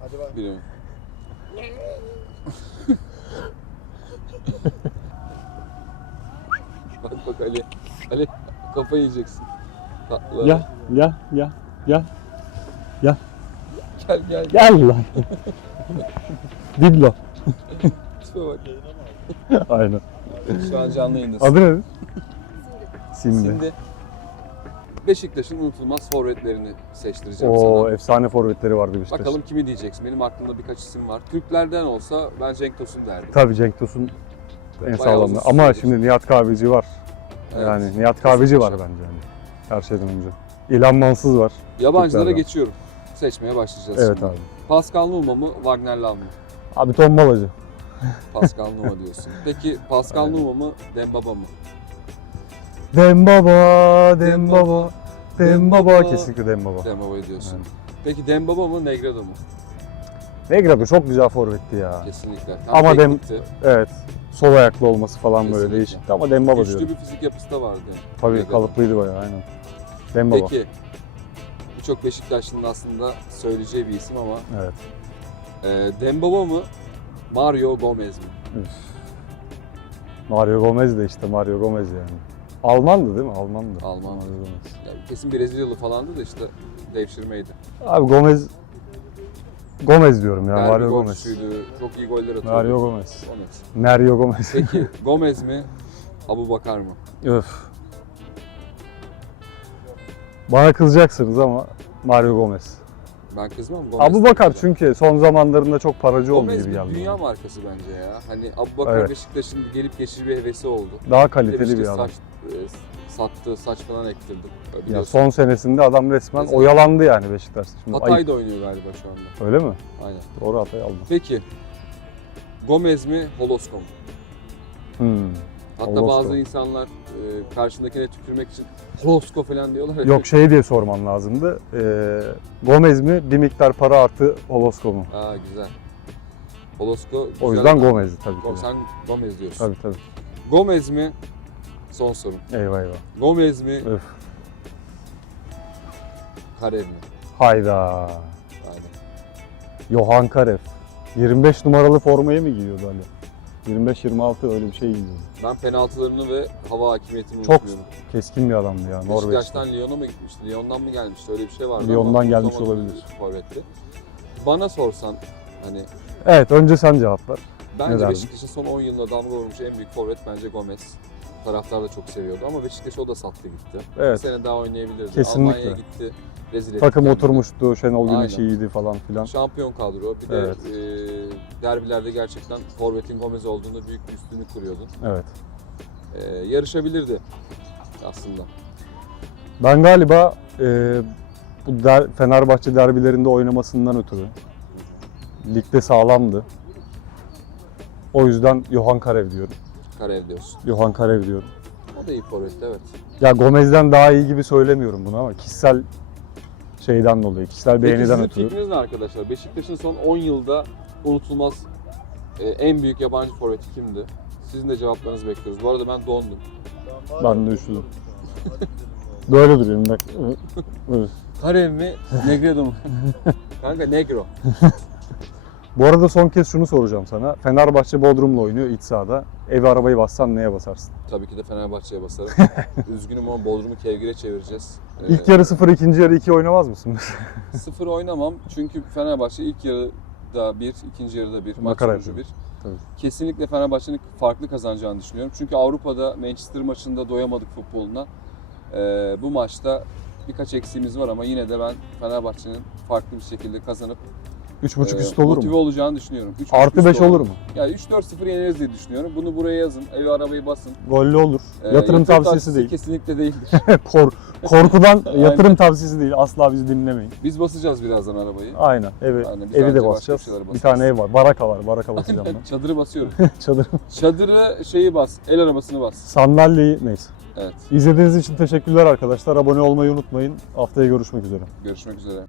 Hadi bak. Biri mi? bak bak Ali. Ali kafayı yiyeceksin. Tatlı. Ya ya ya ya Gel gel. gel lan. Diblo. Tipe bak. Aynen. Şu an canlı yayındasın. Adı ne? Simli. Şimdi Beşiktaş'ın unutulmaz forvetlerini seçtireceğim O sana. efsane forvetleri vardı Beşiktaş. Bakalım kimi diyeceksin. Benim aklımda birkaç isim var. Türklerden olsa ben Cenk Tosun derdim. Tabii Cenk Tosun en sağlamı. Ama şimdi Nihat Kahveci var. Evet. Yani Nihat Kahveci var bence yani. Her şeyden önce. İlhan Mansız var. Yabancılara Türklerden. geçiyorum. Seçmeye başlayacağız Evet şimdi. abi. Pascal Numa mı, Wagner Love mı? Abi Tom Balacı. Pascal Numa diyorsun. Peki Pascal Numa mı, Dembaba mı? Dembaba, Dembaba, Dembaba. Dembaba. Kesinlikle Dembaba. Dembaba'yı diyorsun. Evet. Peki Dembaba mı, Negredo mu? Negredo çok güzel forvetti ya. Kesinlikle. Ama Dem- teknikti. Evet. Sol ayaklı olması falan böyle Kesinlikle. değişikti ama Dembaba Güçlü diyorum. bir fizik yapısı da vardı. Tabii Negredo. kalıplıydı bayağı aynen. Dembaba. Peki. Birçok Beşiktaşlı'nın aslında söyleyeceği bir isim ama Evet. e, Dembaba mı, Mario Gomez mi? Üf. Mario Gomez de işte Mario Gomez yani. Almandı değil mi? Almandı. Alman. Mario Gomez. Yani kesin Brezilyalı falandı da işte devşirmeydi. Abi Gomez Gomez diyorum ya Derbi Mario Gomez. golcüsüydü, Çok iyi goller atıyordu. Mario Gomez. Gomez. Mario Gomez. Peki Gomez mi, Abu Bakar mı? Öf. Bana kızacaksınız ama Mario Gomez. Ben kızmam. Gomez Abu Bakar çünkü son zamanlarında çok paracı oldu Gomez gibi bir geldi. dünya bana. markası bence ya. Hani Abu Bakar Evet. Beşiktaş'ın gelip geçici bir hevesi oldu. Daha Bir de kaliteli bir Beşiktaş adam. Saç, sattı, saç falan ektirdi. Ya son senesinde adam resmen Kesinlikle. oyalandı yani Beşiktaş. Şimdi ayıp. Hatay'da oynuyor galiba şu anda. Öyle mi? Aynen. Doğru Hatay aldı. Peki Gomez mi, Holosko mu? Hmm. Hatta Holosko. bazı insanlar e, karşındakine tükürmek için Holosko falan diyorlar. ya. Yok şey diye sorman lazımdı. Ee, Gomez mi bir miktar para artı Holosko mu? Aa güzel. Holosko O güzel yüzden adam. Gomez'di tabii ki. Sen Gomez diyorsun. Tabii tabii. Gomez mi? Son sorum. Eyvah eyvah. Gomez mi? Öf. Karev mi? Hayda. Aynen. Johan Karev. 25 numaralı formayı mı giyiyordu Ali? 25-26 öyle bir şey giyiyordu. Ben penaltılarını ve hava hakimiyetini Çok unutmuyorum. Keskin bir adamdı ya Norveç'te. Beşiktaş'tan Lyon'a mı gitmişti? Lyon'dan mı gelmişti? Öyle bir şey vardı Lyon'dan ama gelmiş olabilir. bir Forvetti. Bana sorsan hani Evet önce sen cevap ver. bence derdin? Beşiktaş'ın son 10 yılında damga vurmuş en büyük forvet bence Gomez. Taraftar da çok seviyordu ama Beşiktaş o da sattı gitti. Bir Evet. sene daha oynayabilirdi. Kesinlikle. Almanya'ya gitti. Rezil etti Takım kendini. oturmuştu, Şenol Aynen. Güneş iyiydi falan filan. Şampiyon kadro. Bir de Evet. e, derbilerde gerçekten forvetin Gomez olduğunda büyük bir üstünlük kuruyordun. Evet. E, yarışabilirdi aslında. Ben galiba e, bu der, Fenerbahçe derbilerinde oynamasından ötürü ligde sağlamdı. O yüzden Johan Karev diyorum. Karev diyorsun. Johan Karev diyorum. O da iyi forvetti evet. Ya Gomez'den daha iyi gibi söylemiyorum bunu ama kişisel şeyden dolayı, kişisel Peki beğeniden sizin ötürü. fikriniz ne arkadaşlar? Beşiktaş'ın son 10 yılda unutulmaz e, en büyük yabancı forveti kimdi? Sizin de cevaplarınızı bekliyoruz. Bu arada ben dondum. Ben de üşüdüm. Böyle duruyorum bak. Böyle. Karev mi? Negredo mu? Kanka Negro. Bu arada son kez şunu soracağım sana. Fenerbahçe Bodrum'la oynuyor iç sahada. Evi arabayı bassan neye basarsın? Tabii ki de Fenerbahçe'ye basarım. Üzgünüm ama Bodrum'u kevgire çevireceğiz. Ee, İlk yarı 0, ikinci yarı 2 oynamaz mısın? Sıfır oynamam çünkü Fenerbahçe ilk yarıda bir, ikinci yarıda bir, maç Makara sonucu yapıyor. bir. Tabii. Kesinlikle Fenerbahçe'nin farklı kazanacağını düşünüyorum. Çünkü Avrupa'da Manchester maçında doyamadık futboluna. Ee, bu maçta birkaç eksiğimiz var ama yine de ben Fenerbahçe'nin farklı bir şekilde kazanıp 3.5 e, üst olur motive mu? olacağını düşünüyorum. Üç Artı üst 5 olur mu? Yani 3-4-0 yeneriz diye düşünüyorum. Bunu buraya yazın. Evi arabayı basın. Gollü olur. Ee, yatırım tavsiyesi değil. Kesinlikle değildir. Kor, korkudan yatırım tavsiyesi değil. Asla bizi dinlemeyin. Biz basacağız birazdan arabayı. Aynen. Evi, Aynen, evi de basacağız. bir tane ev var. Baraka var. Baraka basacağım ben. Çadırı basıyorum. Çadır. Çadırı şeyi bas, el arabasını bas. Sandalyeyi neyse. Evet, İzlediğiniz için teşekkürler arkadaşlar. Abone olmayı unutmayın. Haftaya görüşmek üzere. görüşmek üzere.